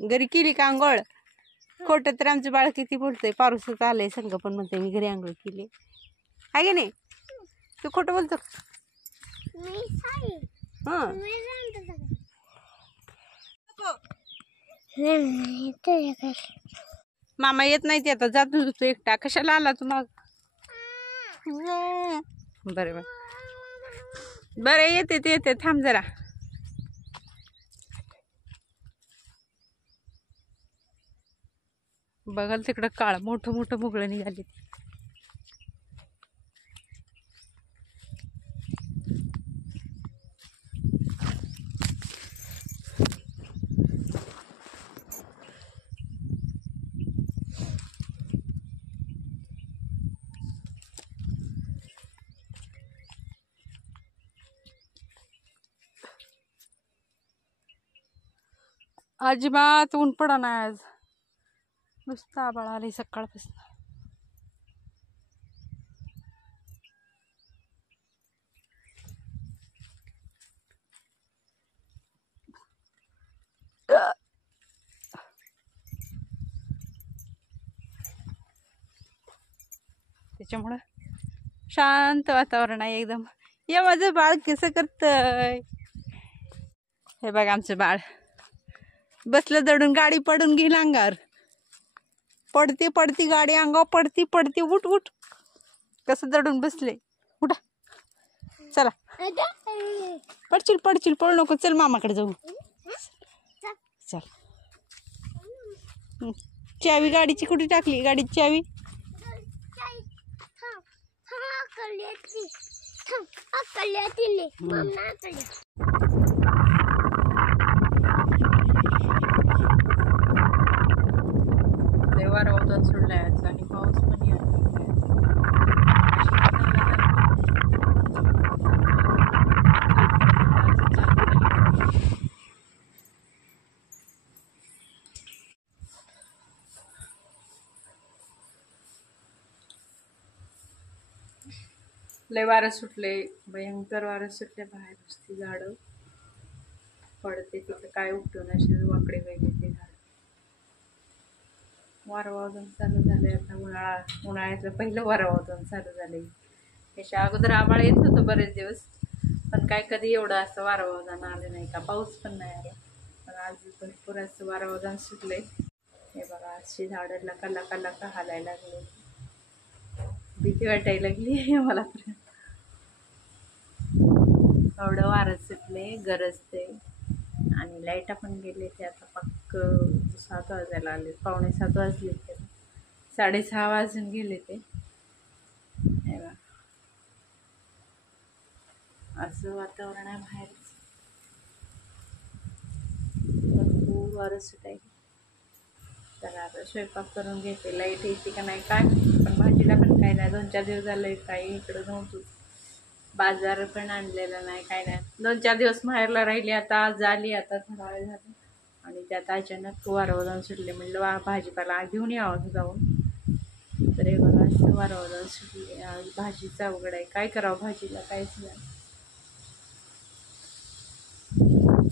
घरी केली का आंघोळ? खोटं तर आमचं बाळ किती बोलतंय, पारूसच आलंय संग पण म्हणते मी घरी आंघोळ केली. आहे की नाही? तू खोटं बोलतो? मामा येत नाही ते आता, जात तू एकटा. कशाला आला तू मग? बरं बरं येते ते येते, थांब जरा. बघाल तिकडं काळ मोठं मोठं मुगळं निघाली. अजिबात ऊन पडा नाही आज, नुसतं आभाळ आलंय सकाळपासून. त्याच्यामुळं शांत वातावरण आहे एकदम. या माझं बाळ कसं करतय, हे बघा आमचं बाळ बसलं दडून, गाडी पडून गेली अंगावर. पडती पडती गाडी अंगावर, पडती पडती. उठ उठ, कसं दडून बसले. उठा चला, पडशील पडशील, पळू नको. चल मामाकडे जाऊ. चल. चावी गाडीची कुठे टाकली? गाडीची चावी वारा होता सोडलाय आणि पाऊस पण लय वारं सुटले, भयंकर वारं सुटले. बाहेर नुसती झाडं पडते तिथे, काय उपटून असे वाकडे वेगळे ते झाड. वारंवादन चालू झालंय आता. उन्हाळ्याचं पहिलं वारंवादन चालू झालंय. त्याच्या अगोदर आभाळ येत होतं बरेच दिवस, पण काय कधी एवढं असं वारंवादन आलं नाही का, पाऊस पण नाही आला. पण आज भरपूर असं वारंवादन सुटलंय. हे बघा अशी झाडं लका लका लका हालायला लागले. भीती वाटायला लागली मला तर. एवढं वारं सुटले, गरजते. आणि लाईटा पण गेले ते आता पक्क 7 वाजायला आले. 6:45 वाजले ते, 6:30 वाजून गेले ते. हे बघा असं वातावरण आहे बाहेर. भरपूर वारं सुटायला. तर आता स्वयंपाक करून घेते. लाईट येते का नाही काय, पण भाजीला पण काय नाही. 2-4 दिवस झाले काही इकडं नव्हतं. बाजार पण आणलेला नाही, काय नाही. 2-4 दिवस माहेरला राहिली. आता आज आली, आता थोडा वेळ झाला. आणि त्यात अचानक वारंवादन सुटले. म्हणलं भाजीपाला घेऊन यावं जाऊन. तर हे बघा असं वारंवादन सुटले. आज भाजीचं अवघड आहे, काय करावं भाजीला काहीच नाही.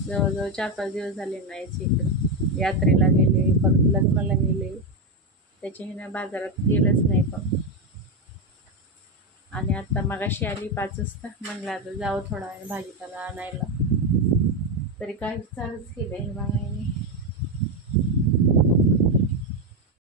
जवळजवळ 4-5 दिवस झाले नाहीच इकडं. यात्रेला गेले, परत लग्नाला गेले, त्याच्या ह्यानं बाजारात गेलंच नाही. पण आणि आता मगाशी आली 5 वाजता. म्हणलं आता जावं थोडा वेळ भाजीपाला आणायला, तरी काय चालूच केलं हे बघा.